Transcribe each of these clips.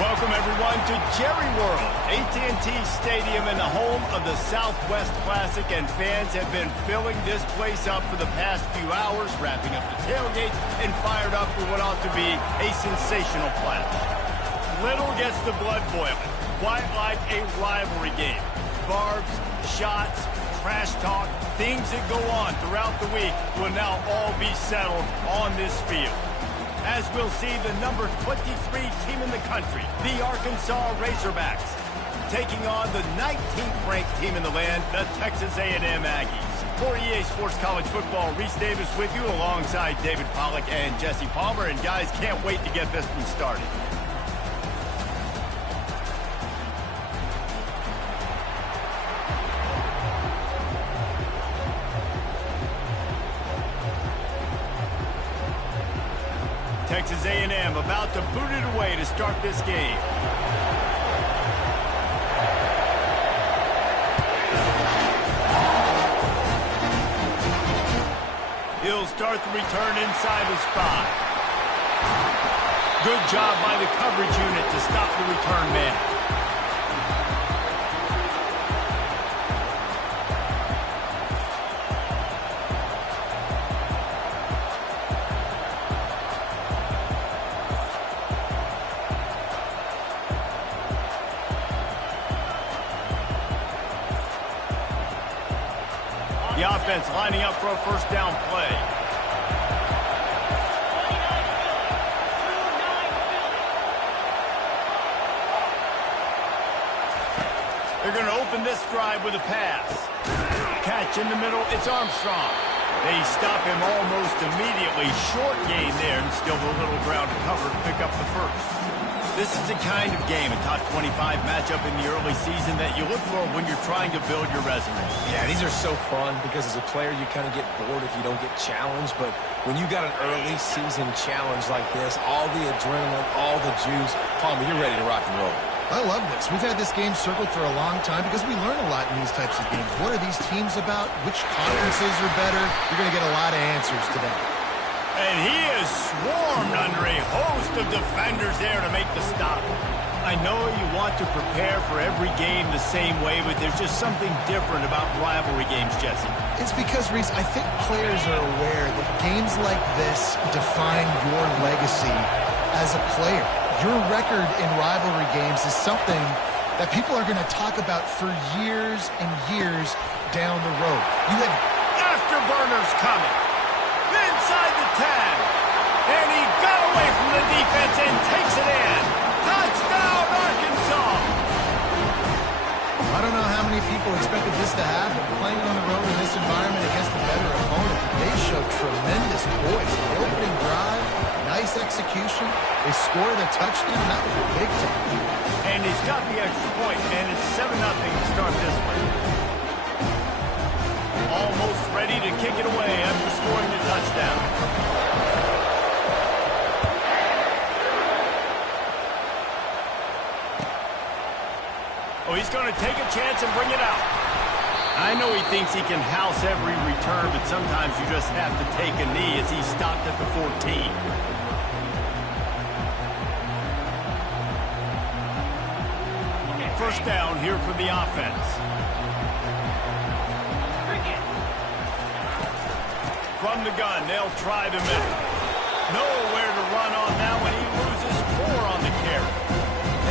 Welcome, everyone, to Jerry World, AT&T Stadium and the home of the Southwest Classic, and fans have been filling this place up for the past few hours, wrapping up the tailgates and fired up for what ought to be a sensational clash. Little gets the blood boiling, quite like a rivalry game. Barbs, shots, trash talk, things that go on throughout the week will now all be settled on this field. As we'll see the number 23 team in the country, the Arkansas Razorbacks, taking on the 19th ranked team in the land, the Texas A&M Aggies. For EA Sports College Football, Reese Davis with you alongside David Pollack and Jesse Palmer. And guys, can't wait to get this one started. Texas A&M about to boot it away to start this game. He'll start the return inside his 5. Good job by the coverage unit to stop the return man. The offense lining up for a first down play. They're going to open this drive with a pass. Catch in the middle, it's Armstrong. They stop him almost immediately. Short gain there, and still a little ground to cover to pick up the first. This is the kind of game, a top 25 matchup in the early season, that you look for when you're trying to build your resume. Yeah, these are so fun because as a player, you kind of get bored if you don't get challenged. But when you got an early season challenge like this, all the adrenaline, all the juice, Palmer, you're ready to rock and roll. I love this. We've had this game circled for a long time because we learn a lot in these types of games. What are these teams about? Which conferences are better? You're going to get a lot of answers today. And he is swarmed under a host of defenders there to make the stop. I know you want to prepare for every game the same way, but there's just something different about rivalry games, Jesse. It's because, Reese, I think players are aware that games like this define your legacy as a player. Your record in rivalry games is something that people are going to talk about for years and years down the road. You have afterburners coming. Inside the 10. And he got away from the defense and takes it in. Touchdown, Arkansas. I don't know how many people expected this to happen. Playing on the road in this environment against a better opponent, they showed tremendous poise. The opening drive, nice execution. They scored a touchdown. That was a big time. And he's got the extra point, and it's 7-0 to start this one. Almost ready to kick it away after scoring the touchdown. Oh, he's going to take a chance and bring it out. I know he thinks he can house every return, but sometimes you just have to take a knee as he stopped at the 14. First down here for the offense. From the gun, they'll try the middle. Nowhere to run on now when he loses 4 on the carry.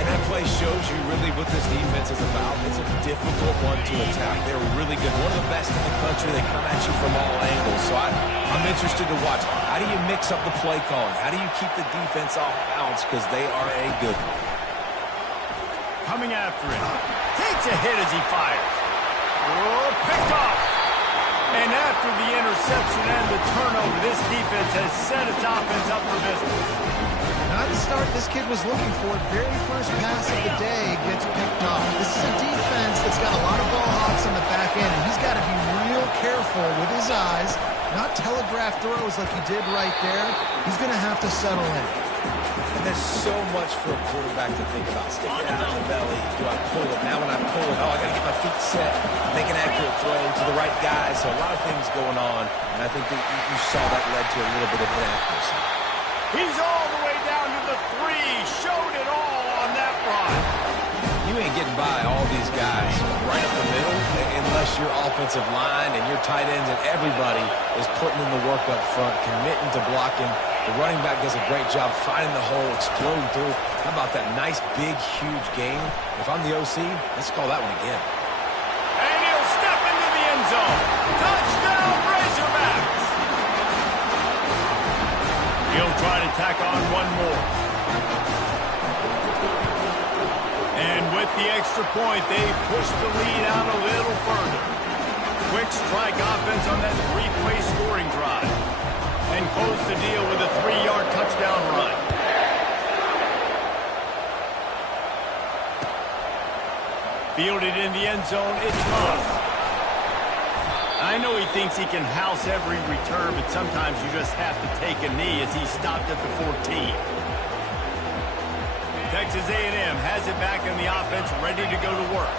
And that play shows you really what this defense is about. It's a difficult one to attack. They're really good. One of the best in the country. They come at you from all angles. So I'm interested to watch. How do you mix up the play calling? How do you keep the defense off balance? Because they are a good one. Coming after him. Takes a hit as he fires. Oh, picked off. And after the interception and the turnover, this defense has set its offense up for business. Not the start this kid was looking for. Very first pass of the day gets picked off. This is a defense that's got a lot of ball hawks on the back end, and he's got to be real careful with his eyes, not telegraph throws like he did right there. He's going to have to settle in. And there's so much for a quarterback to think about. Stick it out in the belly. Do I pull it? Now when I pull it, oh, I got to get my feet set. Make an accurate throw to the right guy. So a lot of things going on. And I think that you saw that led to a little bit of inaccuracy. He's all the way down to the 3. Showed it all on that ain't getting by all these guys right up the middle unless your offensive line and your tight ends and everybody is putting in the work up front, committing to blocking. The running back does a great job finding the hole, exploding through. How about that nice, big, huge game? If I'm the OC, let's call that one again. And he'll step into the end zone. Touchdown, Razorbacks! He'll try to tack on one more. And with the extra point, they push the lead out a little further. Quick strike offense on that 3-play scoring drive. And close the deal with a 3-yard touchdown run. Fielded in the end zone, it's Moss. I know he thinks he can house every return, but sometimes you just have to take a knee as he stopped at the 14. Texas A&M has it back on the offense, ready to go to work.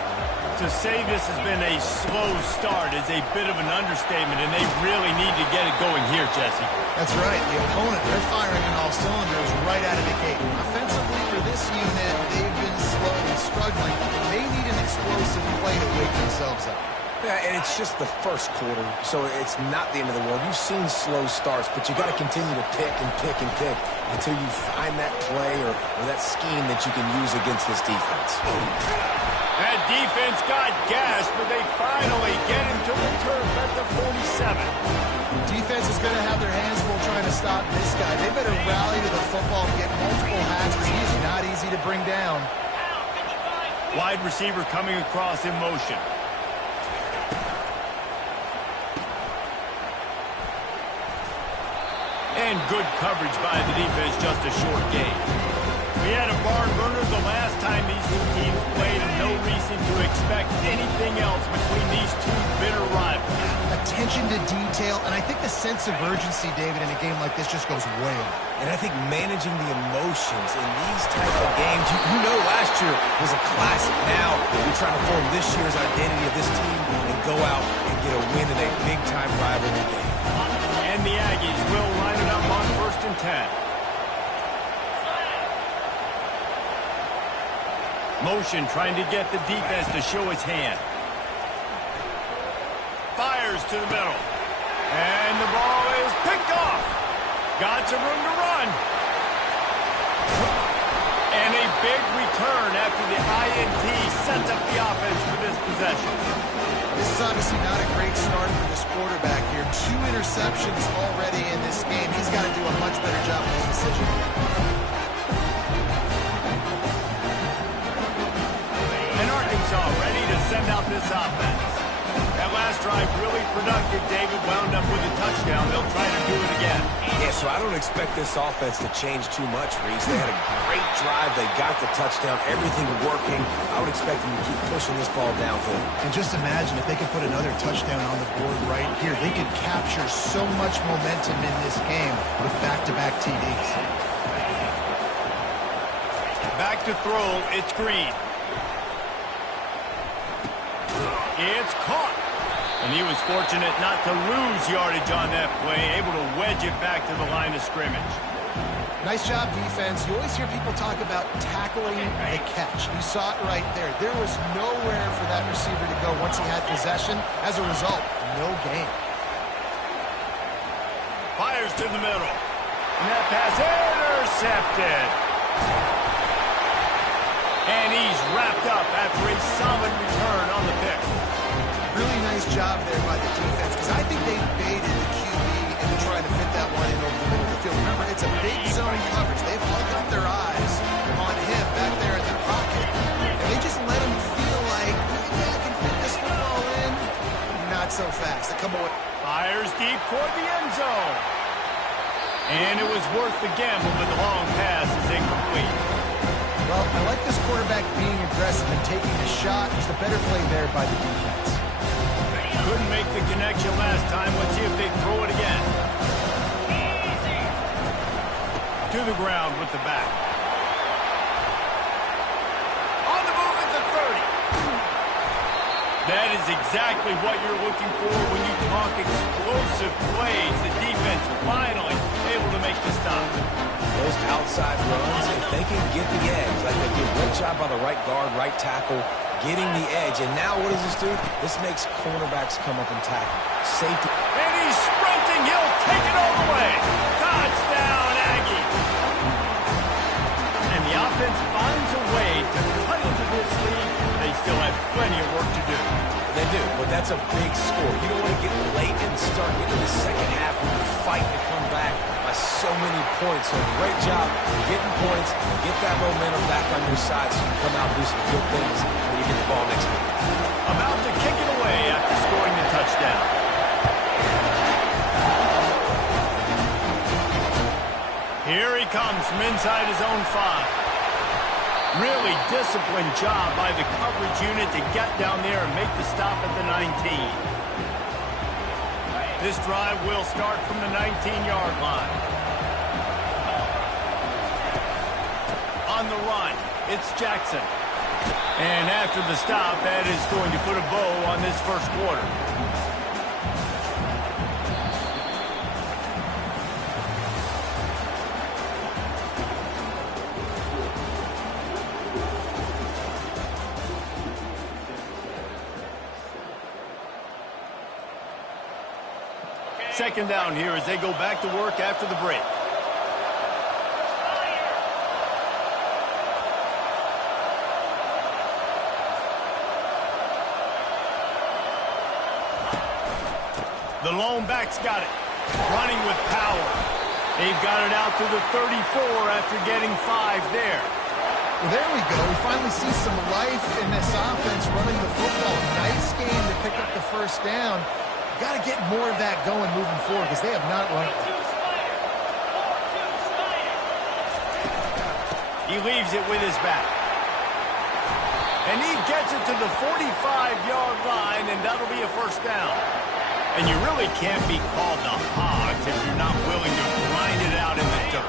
To say this has been a slow start is a bit of an understatement, and they really need to get it going here, Jesse. That's right. The opponent, they're firing on all cylinders right out of the gate. Offensively for this unit, they've been slow and struggling. They need an explosive play to wake themselves up. Yeah, and it's just the first quarter, so it's not the end of the world. You've seen slow starts, but you got to continue to pick and pick and pick until you find that play or that scheme that you can use against this defense. That defense got gashed, but they finally get him to the turf at the 47. Defense is going to have their hands full trying to stop this guy. They better rally to the football and get multiple hats because he's not easy to bring down. Wide receiver coming across in motion. And good coverage by the defense, just a short gain. We had a barn burner the last time these two teams played, and no reason to expect anything else between these two bitter rivals. Attention to detail, and I think the sense of urgency, David, in a game like this just goes way up. And I think managing the emotions in these type of games, you know last year was a classic. Now you're trying to form this year's identity of this team and go out and get a win in a big-time rivalry game. And the Aggies will line it up on 1st and 10. Motion trying to get the defense to show his hand. Fires to the middle. And the ball is picked off. Got some room to run. And a big return after the INT sets up the offense for this possession. This is obviously not a great start for this quarterback here. 2 interceptions already in this game. He's got to do a much better job with his decision. And Arkansas ready to send out this offense. That last drive really productive. David wound up with a touchdown. They'll try to do it again. Yeah, so I don't expect this offense to change too much, Reese. They had a great drive. They got the touchdown. Everything working. I would expect them to keep pushing this ball downfield. And just imagine if they could put another touchdown on the board right here. They could capture so much momentum in this game with back-to-back TDs. Back to throw. It's Green. It's caught. And he was fortunate not to lose yardage on that play, able to wedge it back to the line of scrimmage. Nice job, defense. You always hear people talk about tackling the catch. You saw it right there. There was nowhere for that receiver to go once he had possession. As a result, no gain. Fires to the middle. And that pass intercepted. And he's wrapped up after a solid return on the pick. Really nice job there by the defense because I think they baited the QB into trying to fit that one in over the middle of the field. Remember, it's a big zone coverage. They've all got their eyes on him back there in the pocket. And they just let him feel like, I can fit this football in. Not so fast. They come away. Fires deep toward the end zone. And it was worth the gamble, but the long pass is incomplete. Well, I like this quarterback being aggressive and taking a shot. Just a better play there by the defense. Couldn't make the connection last time. Let's see if they throw it again. To the ground with the back. On the move at the 30. That is exactly what you're looking for when you talk explosive plays. The defense finally able able to make the stop. Those outside runs, if they can get the edge, like they did, great job by the right guard, right tackle, getting the edge. And now what does this do? This makes cornerbacks come up and tackle. Safety. And he's sprinting. He'll take it all the way. Touchdown, Aggie. And the offense finds a way to cut into this lead. They still have plenty of work to do. They do, but that's a big score. You don't want to get late and start getting the second half when you're fighting to come back by so many points. So great job getting points, get that momentum back on your side so you can come out and do some good things when you get the ball next week. About to kick it away after scoring the touchdown. Here he comes from inside his own 5. Really disciplined job by the coverage unit to get down there and make the stop at the 19. This drive will start from the 19-yard line. On the run, it's Jackson. And after the stop, that is going to put a bow on this first quarter. Second down here as they go back to work after the break. The lone back's got it. Running with power. They've got it out to the 34 after getting 5 there. Well, there we go. We finally see some life in this offense running the football. Nice game to pick up the first down. Got to get more of that going moving forward because they have not run it. He leaves it with his back. And he gets it to the 45-yard line, and that'll be a first down. And you really can't be called the Hogs if you're not willing to grind it out in the dirt.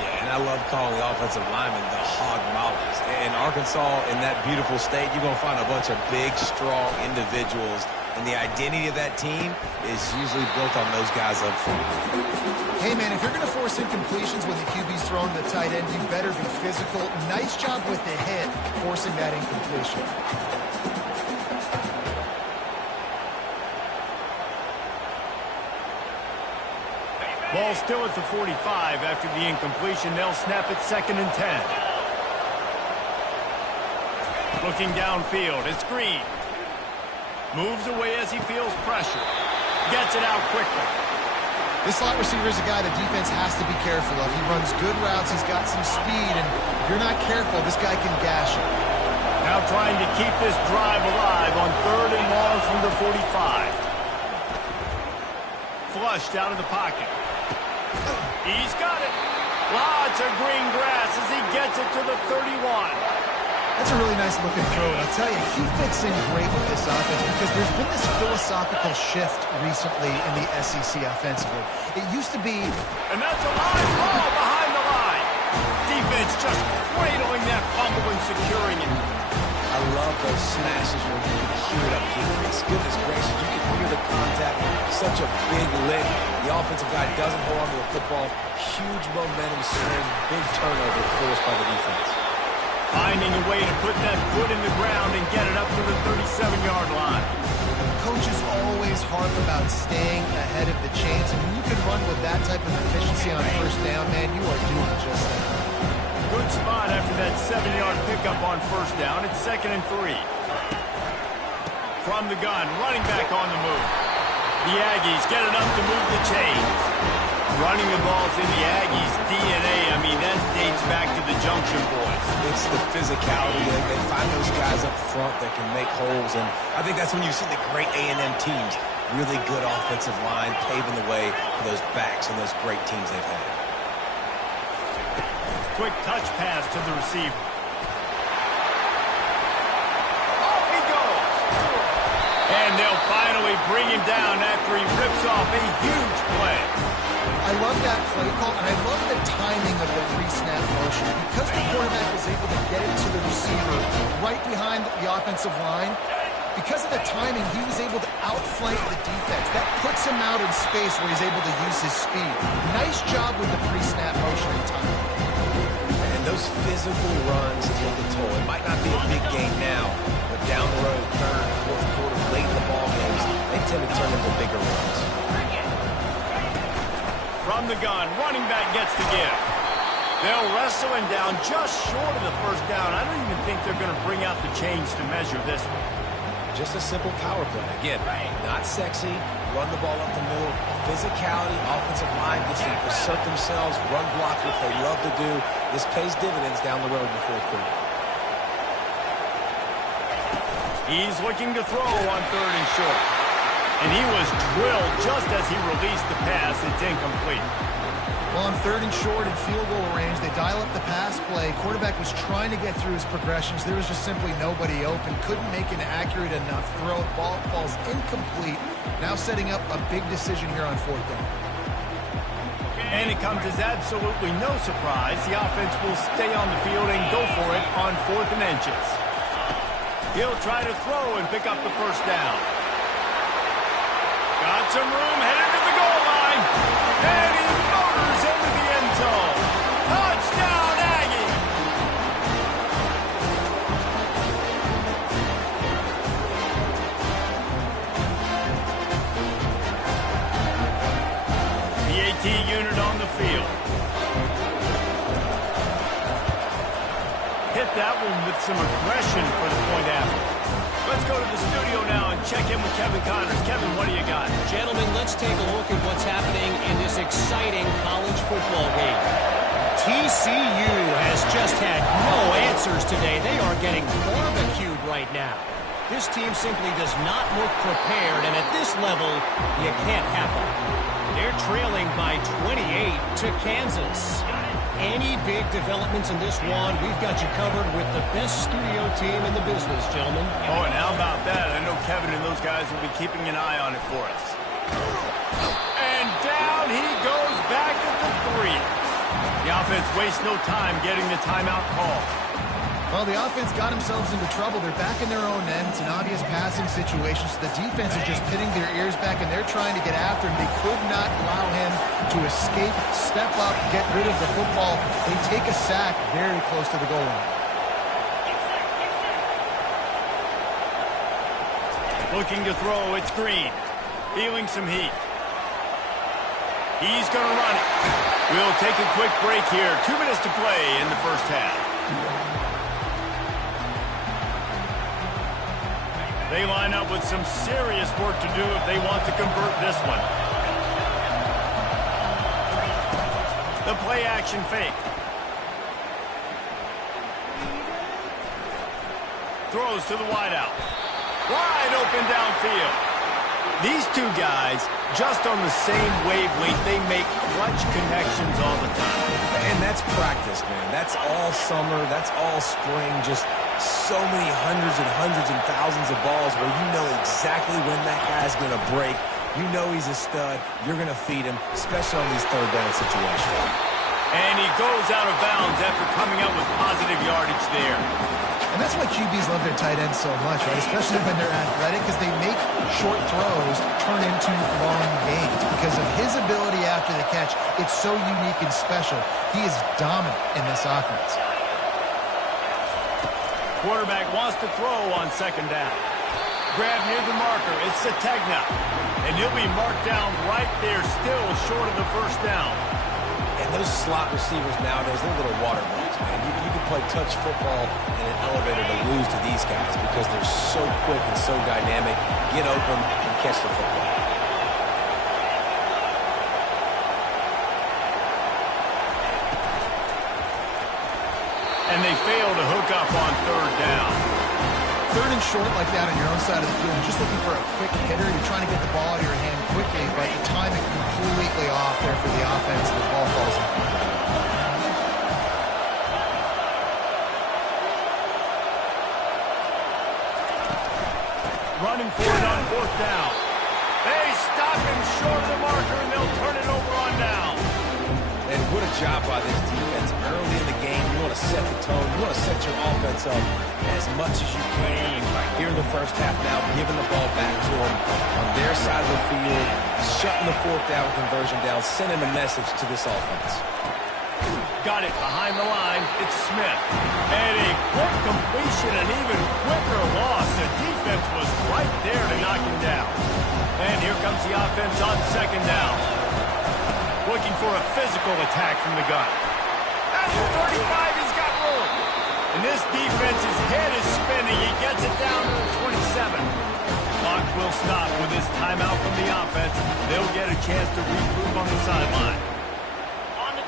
Yeah, and I love calling the offensive linemen the hog maulers. In Arkansas, in that beautiful state, you're going to find a bunch of big, strong individuals. And the identity of that team is usually built on those guys up front. Hey, man, if you're going to force incompletions when the QB's throwing the tight end, you better be physical. Nice job with the hit, forcing that incompletion. Ball still at the 45 after the incompletion. They'll snap it 2nd and 10. Looking downfield, it's Green. Moves away as he feels pressure. Gets it out quickly. This slot receiver is a guy the defense has to be careful of. He runs good routes. He's got some speed, and if you're not careful, this guy can gash you. Now trying to keep this drive alive on 3rd and long from the 45. Flushed out of the pocket. He's got it. Lots of green grass as he gets it to the 31. That's a really nice looking throw. And I'll tell you, he fits in great with this offense because there's been this philosophical shift recently in the SEC offensively. It used to be... And that's a live ball behind the line. Defense just cradling that fumble and securing it. I love those smashes where you can hear it up here. Goodness gracious, you can hear the contact. Such a big lick. The offensive guy doesn't hold on to the football. Huge momentum swing. Big turnover forced by the defense. Finding a way to put that foot in the ground and get it up to the 37-yard line. Coaches always harp about staying ahead of the chains, and when you can run with that type of efficiency on first down, man, you are doing just that. Good spot after that 7-yard pickup on first down. It's 2nd and 3. From the gun, running back on the move. The Aggies get it up to move the chains. Running the ball's in the Aggies' DNA. I mean, that dates back to the Junction Boys. It's the physicality. They find those guys up front that can make holes, and I think that's when you see the great A&M teams. Really good offensive line, paving the way for those backs and those great teams they've had. Quick touch pass to the receiver. Off he goes. And they'll finally bring him down after he rips off a huge play. I love that play call, and I love the timing of the pre-snap motion. Because the quarterback was able to get it to the receiver right behind the offensive line, Because of the timing, he was able to outflank the defense. That puts him out in space where he's able to use his speed. Nice job with the pre-snap motion and timing. And those physical runs take a toll. It might not be a big game now, but down the road, third, fourth quarter, late in the ball games, they tend to turn into bigger runs. From the gun, running back gets the give. They'll wrestle him down just short of the first down. I don't even think they're going to bring out the chains to measure this one. Just a simple power play. Again, not sexy, run the ball up the middle, physicality, offensive line gets to assert themselves, run block, which they love to do. This pays dividends down the road in the fourth quarter. He's looking to throw on third and short. And he was drilled just as he released the pass. It's incomplete. Well, on third and short and field goal range, they dial up the pass play. Quarterback was trying to get through his progressions. There was just simply nobody open. Couldn't make an accurate enough throw. Ball falls incomplete. Now setting up a big decision here on fourth down. And it comes as absolutely no surprise. The offense will stay on the field and go for it on 4th and inches. He'll try to throw and pick up the first down. Got some room, headed to the goal line. And he motors into the end zone. Touchdown, Aggie! The AT unit on the field. Hit that one with some aggression for the point after. Let's go to the studio now and check in with Kevin Connors. Kevin, what do you got? Gentlemen, let's take a look at what's happening in this exciting college football game. TCU has just had no answers today. They are getting barbecued right now. This team simply does not look prepared, and at this level, you can't have them. They're trailing by 28 to Kansas. Any big developments in this one, we've got you covered with the best studio team in the business, gentlemen. Oh, and how about that? I know Kevin and those guys will be keeping an eye on it for us. And down he goes back at the 3. The offense wastes no time getting the timeout call. Well, the offense got themselves into trouble. They're back in their own end. It's an obvious passing situation, so the defense is just pinning their ears back, and they're trying to get after him. They could not allow him to escape, step up, get rid of the football. They take a sack very close to the goal line. Looking to throw, it's Green. Feeling some heat. He's going to run it. We'll take a quick break here. 2 minutes to play in the first half. They line up with some serious work to do if they want to convert this one. The play action fake. Throws to the wideout. Wide open downfield. These two guys, just on the same wavelength, they make clutch connections all the time. And that's practice, man. That's all summer. That's all spring. Just so many hundreds and thousands of balls where you know exactly when that guy's going to break. You know he's a stud. You're going to feed him, especially on these third down situations. And he goes out of bounds after coming up with positive yardage there. And that's why QBs love their tight ends so much, right? Especially when they're athletic, because they make short throws turn into long gains. Because of his ability after the catch, it's so unique and special. He is dominant in this offense. Quarterback wants to throw on second down. Grab near the marker. It's Sategna. And he'll be marked down right there, still short of the first down. And those slot receivers nowadays, they're little water balls, man. You can play touch football in an elevator to lose to these guys because they're so quick and so dynamic. Get open and catch the football. And they fail to hook up on third down. Third and short like that on your own side of the field, you're just looking for a quick hitter. You're trying to get the ball out of your hand quickly, but you time it completely off there for the offense, and the ball falls in. Running for it on fourth down. They stop him short of the marker, and they'll turn it over on down. And what What a job by this defense. Early in the game, you want to set the tone. You want to set your offense up as much as you can. And here in the first half now, giving the ball back to them on their side of the field, shutting the fourth down conversion down, sending a message to this offense. Got it behind the line. It's Smith. And a quick completion, an even quicker loss. The defense was right there to knock him down. And here comes the offense on second down. Looking for a physical attack from the gun. At the 35, he's got room. And this defense's head is spinning. He gets it down to the 27. Clock will stop with this timeout from the offense. They'll get a chance to regroup on the sideline.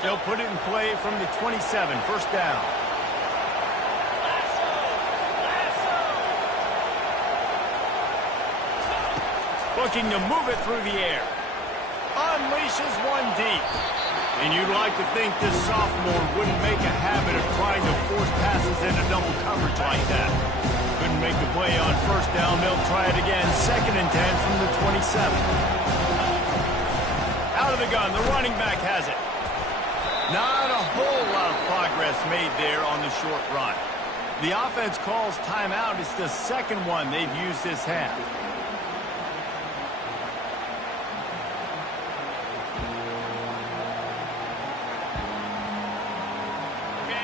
They'll put it in play from the 27, first down. Looking to move it through the air. Unleashes one deep. And you'd like to think this sophomore wouldn't make a habit of trying to force passes into double coverage like that. Couldn't make the play on first down. They'll try it again, 2nd and 10 from the 27. Out of the gun, the running back has it. Not a whole lot of progress made there on the short run. The offense calls timeout. It's the second one they've used this half.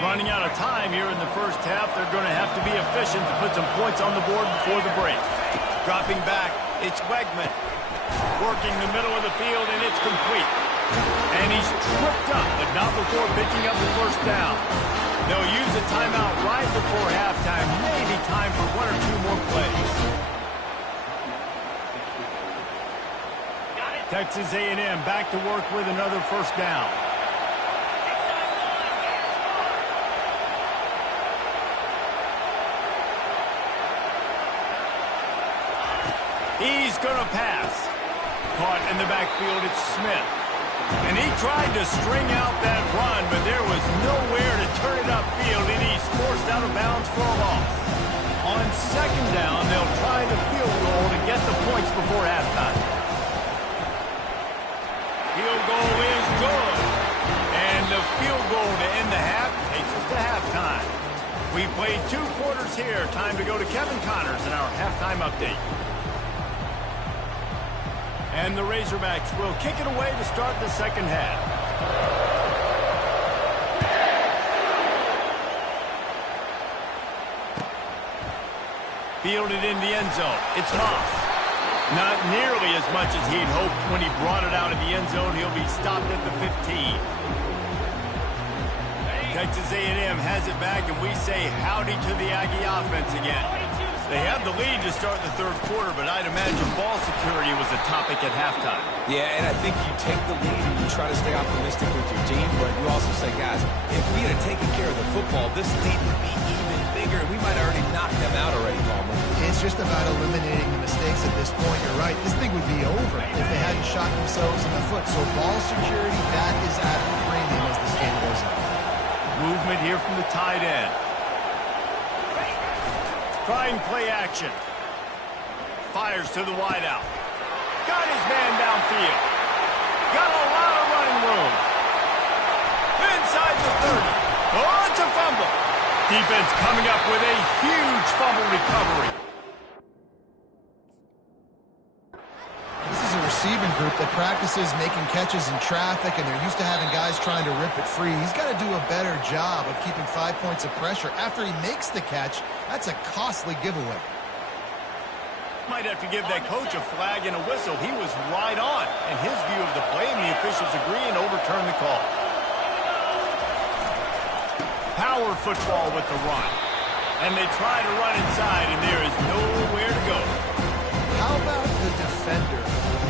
Running out of time here in the first half. They're going to have to be efficient to put some points on the board before the break. Dropping back, it's Wegman. Working the middle of the field, and it's complete. And he's tripped up, but not before picking up the first down. They'll use a timeout right before halftime. Maybe time for 1 or 2 more plays. Texas A&M back to work with another first down. He's going to pass. Caught in the backfield, it's Smith. And he tried to string out that run, but there was nowhere to turn it upfield, and he's forced out of bounds for a loss. On second down, they'll try the field goal to get the points before halftime. Field goal is good. And the field goal to end the half takes us to halftime. We've played 2 quarters here. Time to go to Kevin Connors in our halftime update. And the Razorbacks will kick it away to start the second half. Fielded in the end zone. It's Moss. Not nearly as much as he'd hoped when he brought it out of the end zone. He'll be stopped at the 15. Texas A&M has it back, and we say howdy to the Aggie offense again. They had the lead to start the third quarter, but I'd imagine ball security was a topic at halftime. Yeah, and I think you take the lead and you try to stay optimistic with your team, but you also say, guys, if we had taken care of the football, this lead would be even bigger, and we might have already knocked them out already, Palmer. It's just about eliminating the mistakes at this point. You're right. This thing would be over if they hadn't shot themselves in the foot. So ball security, that is at a premium as this game goes on. Movement here from the tight end. Trying play action. Fires to the wideout. Got his man downfield. Got a lot of running room. Inside the 30. Oh, it's a fumble. Defense coming up with a huge fumble recovery. This is a receiving group that practices making catches in traffic, and they're used to having guys trying to rip it free. He's got to do a better job of keeping 5 points of pressure. After he makes the catch, that's a costly giveaway. Might have to give that coach a flag and a whistle. He was right on in his view of the play, and the officials agree and overturn the call. Power football with the run. And they try to run inside, and there is nowhere to go. How about the defender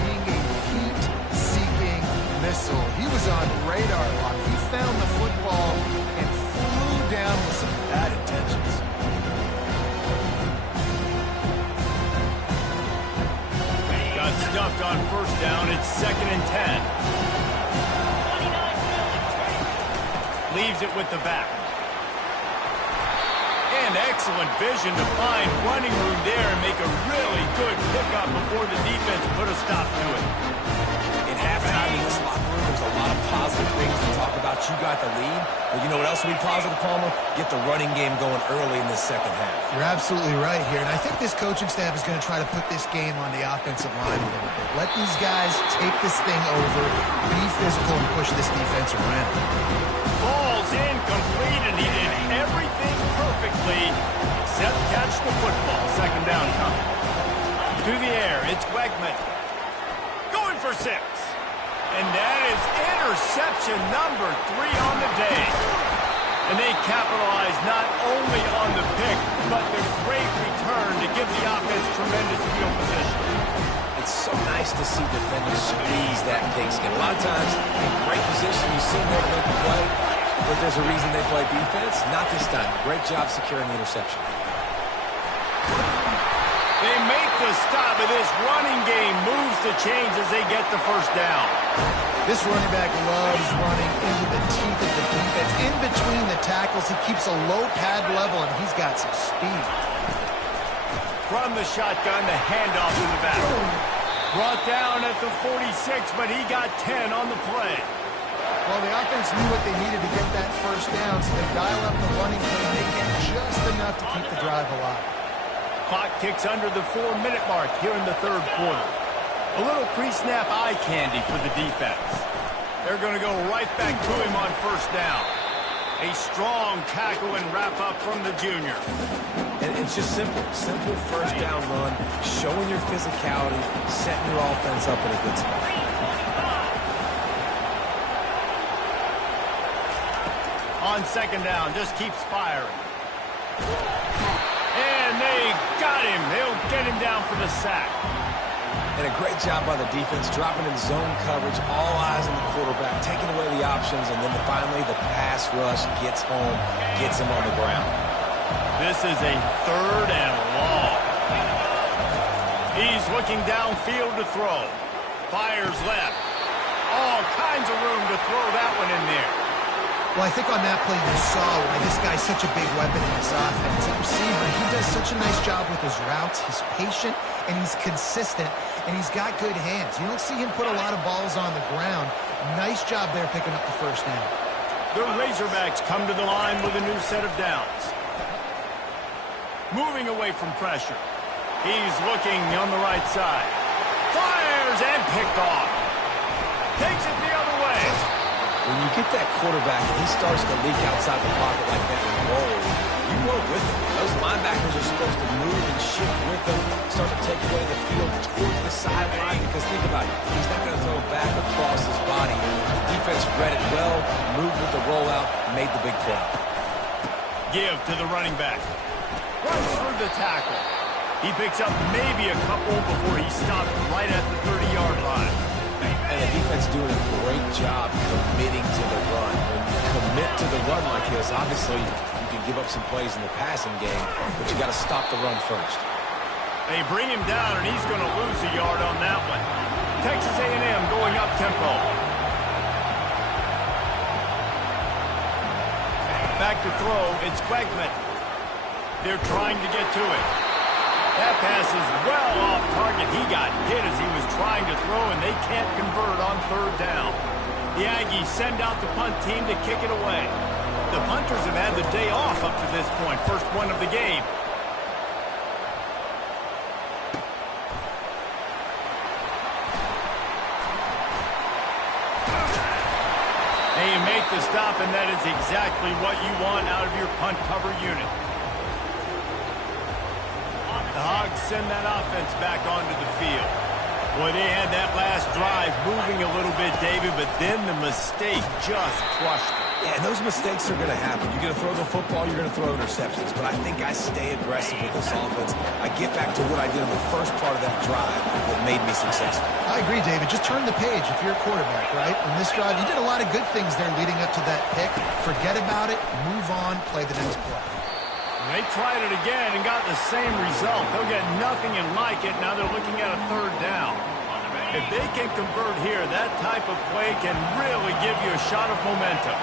being a heat-seeking missile? He was on radar lock. He found the football and flew down with some bad intentions. Got stuffed on first down. It's 2nd and 10. Leaves it with the back. And excellent vision to find running room there and make a really good pickup before the defense put a stop to it. In halftime mean, this locker room, there's a lot of positive things to talk about. You got the lead. But you know what else would be positive, Palmer? Get the running game going early in this second half. You're absolutely right here. And I think this coaching staff is going to try to put this game on the offensive line a little bit. Let these guys take this thing over, be physical, and push this defense around. Ball's incomplete, and he did everything perfectly except catch the football. Second down coming. To the air, it's Wegman. Going for 6. And that is interception number 3 on the day. And they capitalize not only on the pick, but the great return to give the offense tremendous field position. It's so nice to see defenders squeeze that pigskin. A lot of times, in great position, you see them there to make the play, but there's a reason they play defense. Not this time. Great job securing the interception. They make the stop, and this running game moves the chains as they get the first down. This running back loves running into the teeth of the defense. In between the tackles, he keeps a low pad level, and he's got some speed. From the shotgun, the handoff in the back. Brought down at the 46, but he got 10 on the play. Well, the offense knew what they needed to get that first down, so they dial up the running game. They get just enough to keep the drive alive. Clock ticks under the 4-minute mark here in the third quarter. A little pre-snap eye candy for the defense. They're going to go right back to him on first down. A strong tackle and wrap-up from the junior. And it's just simple. Simple first down run, showing your physicality, setting your offense up in a good spot. On second down, just keeps firing. And they got him. They'll get him down for the sack. And a great job by the defense, dropping in zone coverage, all eyes on the quarterback, taking away the options, and then finally the pass rush gets home, gets him on the ground. This is a third and long. He's looking downfield to throw. Fires left. All kinds of room to throw that one in there. Well, I think on that play you saw why this guy's such a big weapon in this offense. At receiver, he does such a nice job with his routes. He's patient, and he's consistent, and he's got good hands. You don't see him put a lot of balls on the ground. Nice job there picking up the first down. The Razorbacks come to the line with a new set of downs. Moving away from pressure. He's looking on the right side. Fires and picked off. Takes it the other way. When you get that quarterback and he starts to leak outside the pocket like that and roll, you work with him. Those linebackers are supposed to move and shift with him, start to take away the field towards the sideline, because think about it, he's not going to throw back across his body. The defense read it well, moved with the rollout, made the big play. Give to the running back. Runs through the tackle. He picks up maybe a couple before he stopped right at the 30-yard line. And the defense doing a great job committing to the run. When you commit to the run like this, obviously you can give up some plays in the passing game, but you got to stop the run first. They bring him down, and he's going to lose a yard on that one. Texas A&M going up tempo. Back to throw, it's Wegman. They're trying to get to it. That pass is well off target. He got hit as he was trying to throw, and they can't convert on third down. The Aggies send out the punt team to kick it away. The punters have had the day off up to this point. First one of the game. They make the stop, and that is exactly what you want out of your punt cover unit. The Hogs send that offense back onto the field. Boy, they had that last drive moving a little bit, David, but then the mistake just crushed them. Yeah, and those mistakes are going to happen. You're going to throw the football, you're going to throw interceptions. But I think I stay aggressive with this offense. I get back to what I did in the first part of that drive that made me successful. I agree, David. Just turn the page if you're a quarterback, right? In this drive, you did a lot of good things there leading up to that pick. Forget about it, move on, play the next play. They tried it again and got the same result. They'll get nothing and like it. Now they're looking at a third down. If they can convert here, that type of play can really give you a shot of momentum.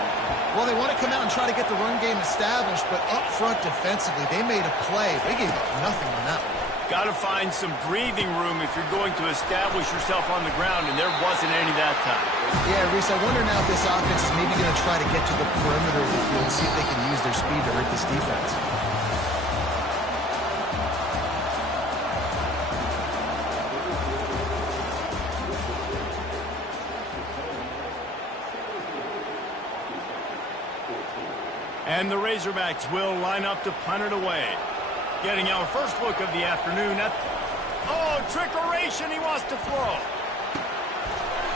Well, they want to come out and try to get the run game established, but up front defensively, they made a play. They gave up nothing on that one. Got to find some breathing room if you're going to establish yourself on the ground, and there wasn't any that time. Yeah, Reese, I wonder now if this offense is maybe going to try to get to the perimeter of the field and see if they can use their speed to hurt this defense. And the Razorbacks will line up to punt it away. Getting our first look of the afternoon at... Oh, trickeration, he wants to throw.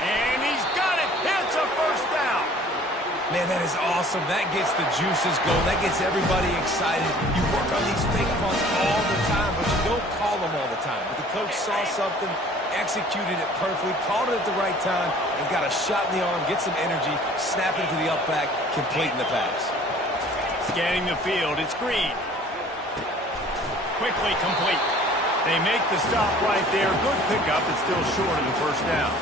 And he's got it. It's a first down. Man, that is awesome. That gets the juices going. That gets everybody excited. You work on these fake punts all the time, but you don't call them all the time. But the coach saw something, executed it perfectly, called it at the right time, and got a shot in the arm, get some energy, snap into the up back, completing the pass. Scanning the field, it's Green. Quickly complete. They make the stop right there. Good pickup, it's still short of the first down.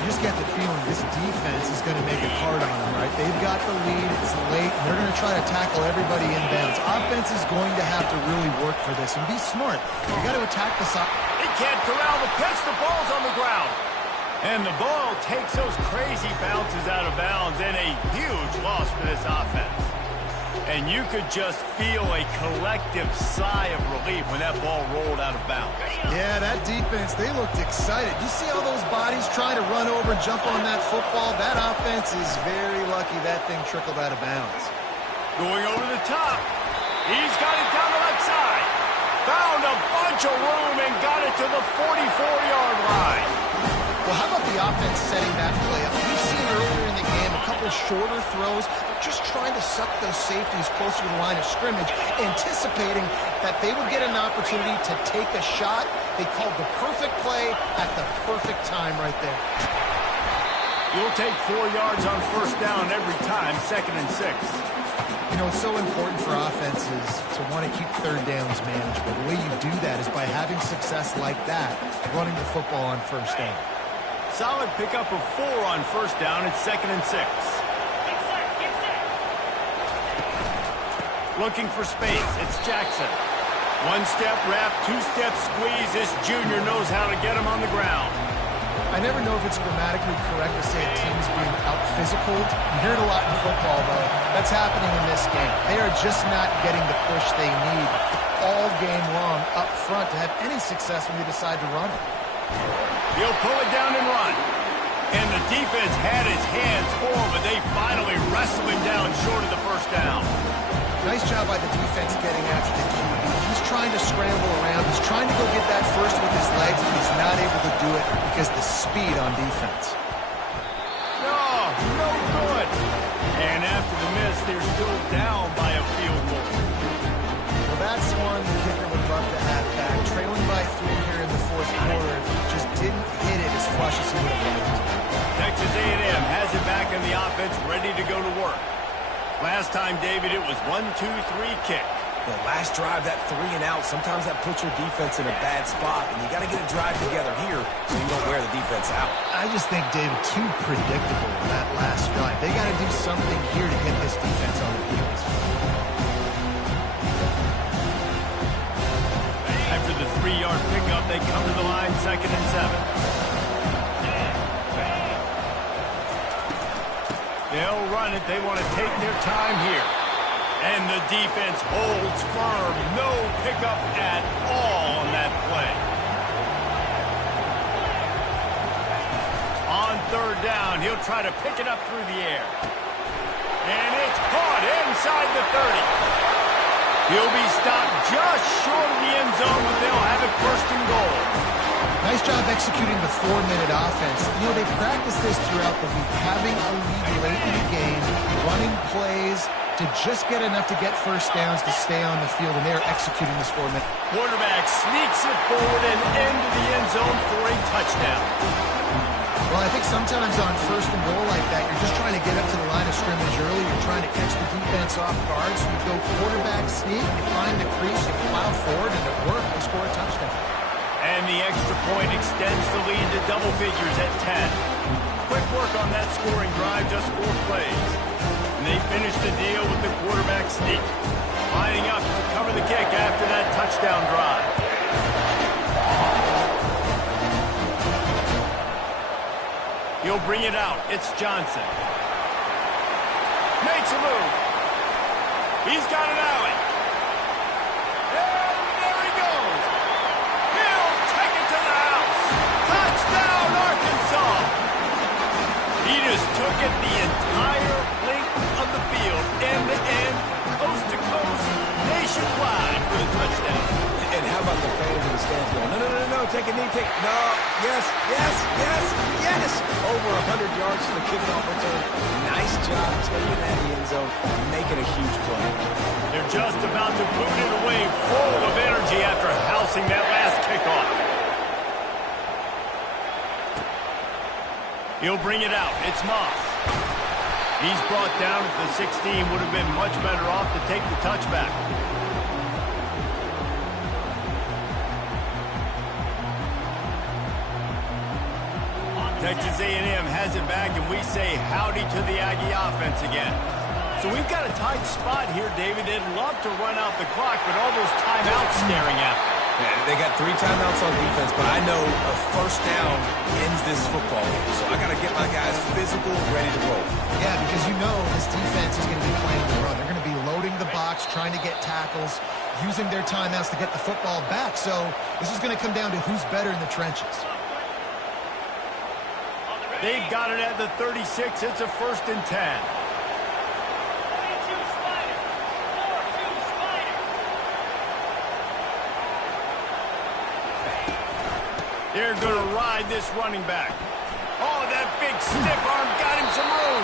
You just get the feeling this defense is going to make it hard on them, right? They've got the lead, it's late, and they're going to try to tackle everybody inbounds. Offense is going to have to really work for this and be smart. You got to attack the side. They can't corral the pitch, the ball's on the ground. And the ball takes those crazy bounces out of bounds, and a huge loss for this offense. And you could just feel a collective sigh of relief when that ball rolled out of bounds. Yeah, that defense, they looked excited. You see all those bodies trying to run over and jump on that football? That offense is very lucky that thing trickled out of bounds. Going over the top. He's got it down the left side. Found a bunch of room and got it to the 44-yard line. Well, how about the offense setting that play up? We've seen earlier in the game a couple shorter throws, just trying to suck those safeties closer to the line of scrimmage, anticipating that they would get an opportunity to take a shot. They called the perfect play at the perfect time right there. You'll take 4 yards on first down every time, 2nd and 6. You know, it's so important for offenses to want to keep third downs manageable. The way you do that is by having success like that, running the football on first down. Solid pickup of 4 on first down. It's 2nd and 6. Looking for space. It's Jackson. 1-step wrap, 2-step squeeze. This junior knows how to get him on the ground. I never know if it's grammatically correct to say a team's being out-physicaled. You hear it a lot in football, though. That's happening in this game. They are just not getting the push they need all game long up front to have any success when they decide to run it. He'll pull it down and run. And the defense had his hands full, but they finally wrestle him down short of the first down. Nice job by the defense getting after the QB. He's trying to scramble around. He's trying to go get that first with his legs, but he's not able to do it because of the speed on defense. No good. And after the miss, they're still down by a field goal. Well, that's one the kicker would love to have back. Trailing by 3 here in the fourth quarter, just didn't hit it as flush as he would have liked. Texas A&M has it back in the offense, ready to go to work. Last time, David, it was 1-2-3 kick. The last drive, that 3 and out, sometimes that puts your defense in a bad spot, and you got to get a drive together here so you don't wear the defense out. I just think, David, too predictable that last drive. They got to do something here to get this defense on the heels. After the 3-yard pickup, they come to the line, 2nd and 7. They'll run it. They want to take their time here. And the defense holds firm. No pickup at all on that play. On 3rd down, he'll try to pick it up through the air. And it's caught inside the 30. He'll be stopped just short of the end zone, but they'll have it 1st and goal. Nice job executing the 4-minute offense. You know, they've practiced this throughout the week, having a lead late in the game, running plays to just get enough to get first downs to stay on the field, and they're executing this 4-minute. Quarterback sneaks it forward and into the end zone for a touchdown. Well, I think sometimes on 1st and goal like that, you're just trying to get up to the line of scrimmage early. You're trying to catch the defense off guard, so you go quarterback sneak, you find the crease, you plow forward, and it worked. They score a touchdown. And the extra point extends the lead to double figures at 10. Quick work on that scoring drive, just 4 plays. And they finish the deal with the quarterback sneak. Lining up to cover the kick after that touchdown drive. He'll bring it out. It's Johnson. Makes a move. He's got an alley. And there he goes. He'll take it to the house. Touchdown, Arkansas. He just took it the entire length of the field, end to end, coast to coast, nationwide for the touchdown. And how about the fans in the stands going, no, take a knee, no, yes. Over 100 yards to the kickoff return. Nice job taking that in the end zone, making a huge play. They're just about to boot it away, full of energy after housing that last kickoff. He'll bring it out. It's Moss. He's brought down at the 16. Would have been much better off to take the touchback. Texas A&M has it back, and we say howdy to the Aggie offense again. So we've got a tight spot here, David. They'd love to run out the clock, but all those timeouts staring at them. Yeah, they got 3 timeouts on defense, but I know a first down ends this football game. So I got to get my guys physical, ready to roll. Yeah, because you know this defense is going to be playing the run. They're going to be loading the box, trying to get tackles, using their timeouts to get the football back. So this is going to come down to who's better in the trenches. They've got it at the 36. It's a 1st and 10. They're going to ride this running back. Oh, that big stiff arm got him some room.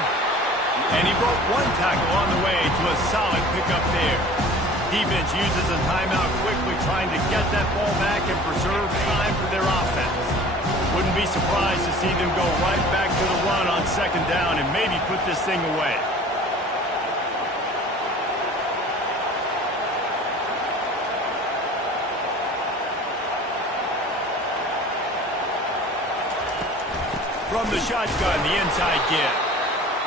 And he broke 1 tackle on the way to a solid pickup there. Defense uses a timeout quickly, trying to get that ball back and preserve time for their offense. Wouldn't be surprised to see them go right back to the run on 2nd down and maybe put this thing away. From the shotgun, the inside give.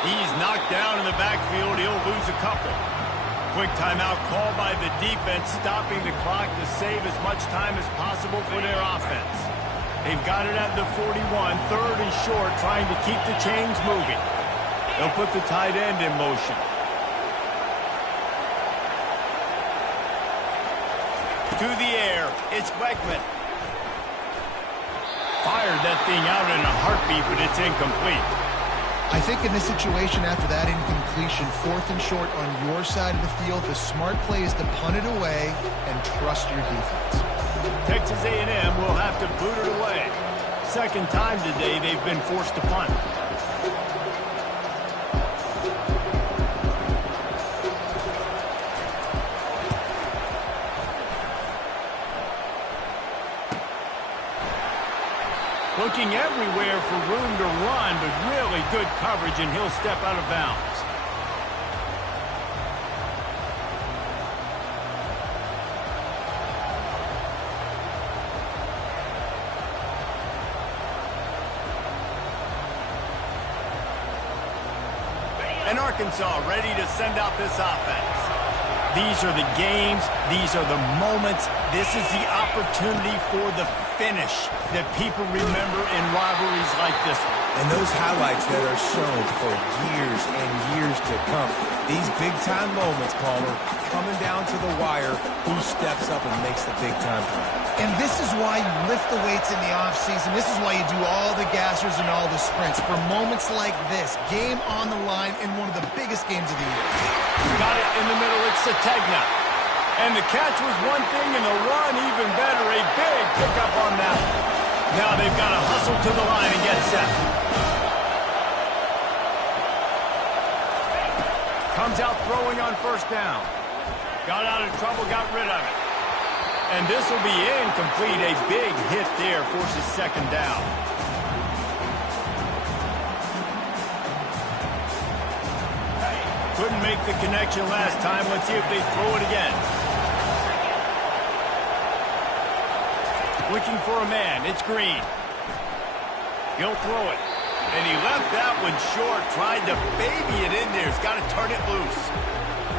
He's knocked down in the backfield. He'll lose a couple. Quick timeout called by the defense, stopping the clock to save as much time as possible for their offense. They've got it at the 41, 3rd and short, trying to keep the chains moving. They'll put the tight end in motion. To the air, it's Beckman. Fired that thing out in a heartbeat, but it's incomplete. I think in this situation, after that incompletion, 4th and short on your side of the field, the smart play is to punt it away and trust your defense. Texas A&M will have to boot it away. 2nd time today they've been forced to punt. Looking everywhere for room to run, but really good coverage, and he'll step out of bounds. And Arkansas ready to send out this offense. These are the games. These are the moments. This is the opportunity for the finish that people remember in rivalries like this one. And those highlights that are shown for years and years to come. These big-time moments, Palmer, coming down to the wire, who steps up and makes the big-time play. And this is why you lift the weights in the offseason. This is why you do all the gassers and all the sprints. For moments like this, game on the line in one of the biggest games of the year. Got it in the middle. It's Sategna. And the catch was one thing, and the run even better. A big pickup on that. Now they've got to hustle to the line and get set. Comes out throwing on 1st down. Got out of trouble, got rid of it. And this will be incomplete. A big hit there forces 2nd down. Couldn't make the connection last time. Let's see if they throw it again. Looking for a man. It's Green. He'll throw it. And he left that one short. Tried to baby it in there. He's got to turn it loose.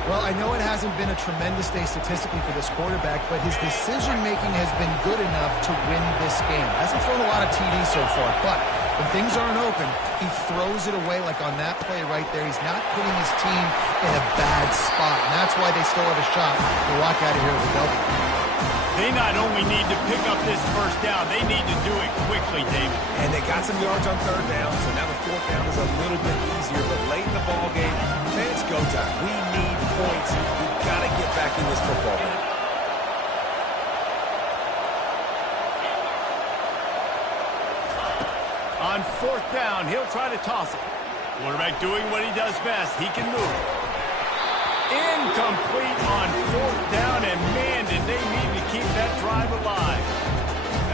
Well, I know it hasn't been a tremendous day statistically for this quarterback, but his decision-making has been good enough to win this game. Hasn't thrown a lot of TDs so far, but when things aren't open, he throws it away like on that play right there. He's not putting his team in a bad spot, and that's why they still have a shot to walk out of here with a W. They not only need to pick up this first down, they need to do it quickly, David. And they got some yards on third down, so now the fourth down is a little bit easier. But late in the ball game, man, it's go time. We need points. We've got to get back in this football game. On fourth down, he'll try to toss it. Quarterback doing what he does best. He can move. Incomplete on fourth down, and man, did they need to keep that drive alive.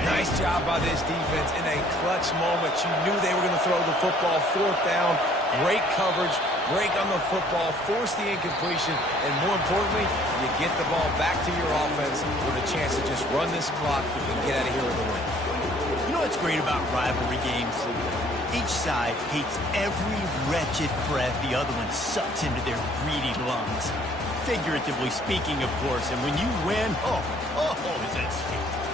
Nice job by this defense in a clutch moment. You knew they were going to throw the football. Fourth down, great coverage, break on the football, force the incompletion, and more importantly, you get the ball back to your offense with a chance to just run this clock and get out of here with a win. You know what's great about rivalry games? Each side hates every wretched breath the other one sucks into their greedy lungs. Figuratively speaking, of course, and when you win, oh, is that sweet.